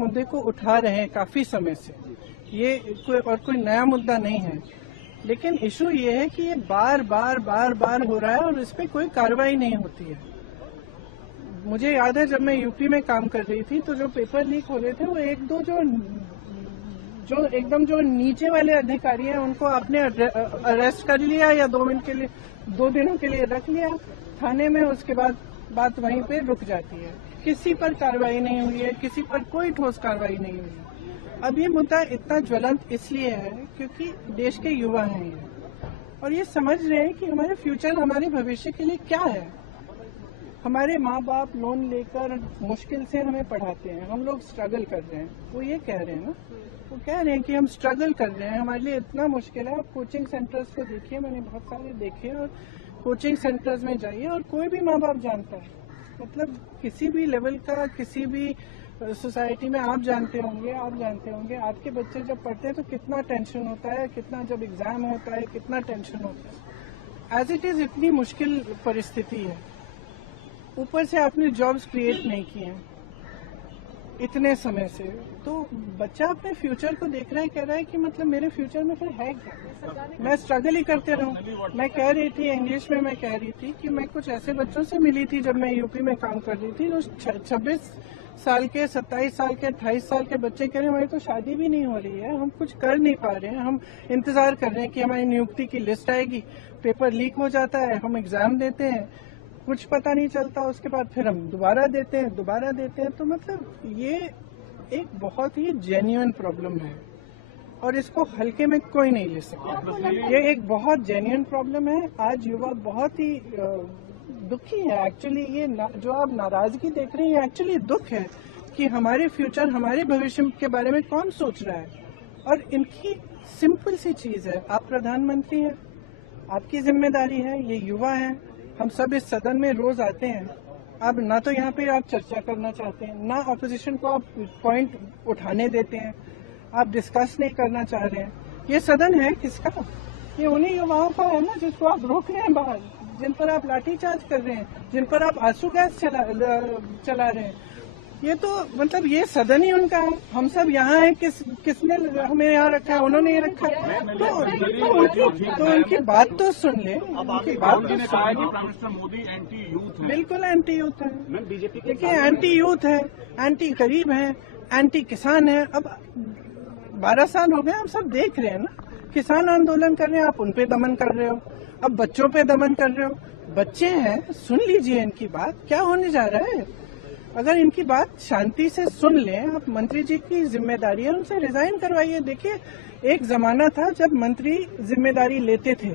मुद्दे को उठा रहे हैं काफी समय से। ये कोई नया मुद्दा नहीं है, लेकिन इशू ये है कि ये बार बार हो रहा है और इस पे कोई कार्रवाई नहीं होती है। मुझे याद है जब मैं यूपी में काम कर रही थी तो जो पेपर लीक हो रहे थे वो एक दो जो एकदम जो नीचे वाले अधिकारी हैं उनको आपने अरेस्ट कर लिया या 2 दिनों के लिए रख लिया थाने में, उसके बाद बात वहीं पे रुक जाती है। किसी पर कार्रवाई नहीं हुई है, किसी पर कोई ठोस कार्रवाई नहीं हुई है। अब ये मुद्दा इतना ज्वलंत इसलिए है क्योंकि देश के युवा हैं ये, और ये समझ रहे हैं कि हमारे फ्यूचर, हमारे भविष्य के लिए क्या है। हमारे माँ बाप लोन लेकर मुश्किल से हमें पढ़ाते हैं, हम लोग स्ट्रगल कर रहे हैं। वो ये कह रहे हैं ना, वो कह रहे हैं कि हम स्ट्रगल कर रहे हैं, हमारे लिए इतना मुश्किल है। आप कोचिंग सेंटर्स को देखिए, मैंने बहुत सारे देखे, और कोचिंग सेंटर्स में जाइए और कोई भी माँ बाप जानता है, मतलब किसी भी लेवल का, किसी भी सोसाइटी में आप जानते होंगे, आपके बच्चे जब पढ़ते हैं तो कितना टेंशन होता है, कितना जब एग्जाम होता है कितना टेंशन होता है। एज इट इज इतनी मुश्किल परिस्थिति है, ऊपर से आपने जॉब्स क्रिएट नहीं किए हैं इतने समय से, तो बच्चा अपने फ्यूचर को देख रहा है, कह रहा है कि मतलब मेरे फ्यूचर में फिर है क्या, मैं स्ट्रगल ही करते रहूं। मैं कह रही थी इंग्लिश में, मैं कह रही थी कि मैं कुछ ऐसे बच्चों से मिली थी जब मैं यूपी में काम कर रही थी, जो 26 साल के, 27 साल के, 28 साल के बच्चे कह रहे हैं हमारी तो शादी भी नहीं हो रही है, हम कुछ कर नहीं पा रहे हैं, हम इंतजार कर रहे हैं कि हमारी नियुक्ति की लिस्ट आएगी, पेपर लीक हो जाता है, हम एग्जाम देते हैं, कुछ पता नहीं चलता, उसके बाद फिर हम दोबारा देते हैं। तो मतलब ये एक बहुत ही जेन्युइन प्रॉब्लम है और इसको हल्के में कोई नहीं ले सकता। ये एक बहुत जेन्युइन प्रॉब्लम है। आज युवा बहुत ही दुखी है एक्चुअली। ये जो आप नाराजगी देख रहे हैं एक्चुअली दुख है कि हमारे फ्यूचर, हमारे भविष्य के बारे में कौन सोच रहा है। और इनकी सिंपल सी चीज है, आप प्रधानमंत्री हैं, आपकी जिम्मेदारी है, ये युवा है, हम सब इस सदन में रोज आते हैं। अब ना तो यहाँ पे आप चर्चा करना चाहते हैं, ना ऑपोजिशन को आप पॉइंट उठाने देते हैं, आप डिस्कस नहीं करना चाह रहे हैं। ये सदन है किसका? ये उन्हीं युवाओं का है ना जिसको आप रोक रहे हैं बाहर, जिन पर आप लाठीचार्ज कर रहे हैं, जिन पर आप आंसू गैस चला रहे हैं। ये तो मतलब ये सदन ही उनका है, हम सब यहाँ हैं, किसने हमें यहाँ रखा है? उन्होंने ये रखा है। तो उनकी बात तो सुन ले, उनकी बात तो सुन। मोदी एंटी यूथ है, बिल्कुल एंटी यूथ है। देखिए एंटी यूथ है, एंटी गरीब है, एंटी किसान है। अब 12 साल हो गए, हम सब देख रहे हैं ना, किसान आंदोलन कर रहे हैं, आप उनपे दमन कर रहे हो, अब बच्चों पे दमन कर रहे हो। बच्चे हैं, सुन लीजिए इनकी बात, क्या होने जा रहा है। अगर इनकी बात शांति से सुन लें, आप मंत्री जी की जिम्मेदारी है, उनसे रिजाइन करवाइए। देखिए एक जमाना था जब मंत्री जिम्मेदारी लेते थे।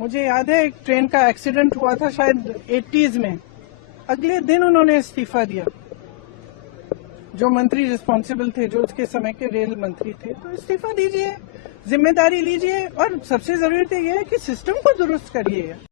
मुझे याद है एक ट्रेन का एक्सीडेंट हुआ था शायद 80s में, अगले दिन उन्होंने इस्तीफा दिया। जो मंत्री रिस्पॉन्सिबल थे, जो उसके समय के रेल मंत्री थे, तो इस्तीफा दीजिए, जिम्मेदारी लीजिए, और सबसे जरूरी तो यह है कि सिस्टम को दुरुस्त करिए।